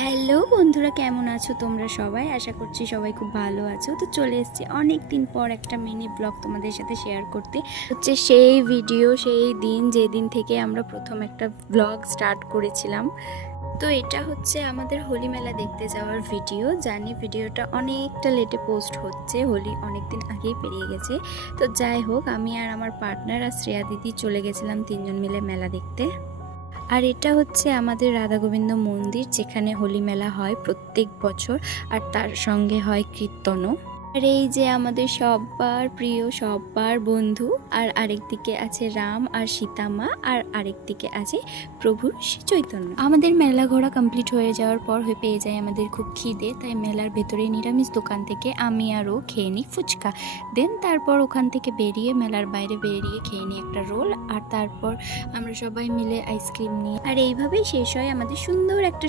Hello বন্ধুরা, কেমন আছো তোমরা সবাই? আশা করছি সবাই খুব ভালো আছো। তো চলে এসেছি অনেক দিন পর একটা মিনি ব্লগ তোমাদের সাথে শেয়ার করতে। হচ্ছে সেই ভিডিও, সেই দিন যেদিন থেকে আমরা প্রথম একটা ব্লগ স্টার্ট করেছিলাম। তো এটা হচ্ছে আমাদের হোলি মেলা দেখতে যাওয়ার ভিডিও। জানি ভিডিওটা অনেকটা লেটে পোস্ট হচ্ছে, হোলি অনেক দিন আগেই পেরিয়ে গেছে। তো যাই হোক, আমি আর আমার পার্টনার আর শ্রেয়া দিদি চলে গেছিলাম তিনজন মিলে মেলা দেখতে। আর এটা হচ্ছে আমাদের রাধা গোবিন্দ মন্দির, যেখানে হোলি মেলা হয় প্রত্যেক বছর, আর তার সঙ্গে হয় কীর্তনও। আর এই যে আমাদের সবার প্রিয়, সবার বন্ধু, আর আরেক দিকে আছে রাম আর সীতা মা, আর আরেক দিকে আছে প্রভু শ্রী চৈতন্য। আমাদের মেলা ঘোরা কমপ্লিট হয়ে যাওয়ার পর পেয়ে যায় আমাদের খুব খিদে, তাই মেলার ভেতরে নিরামিষ দোকান থেকে আমি আর ও খেয়ে নিই ফুচকা। দেন তারপর ওখান থেকে বেরিয়ে মেলার বাইরে বেরিয়ে খেয়ে নিই একটা রোল, আর তারপর আমরা সবাই মিলে আইসক্রিম নিই। আর এইভাবেই শেষ হয় আমাদের সুন্দর একটা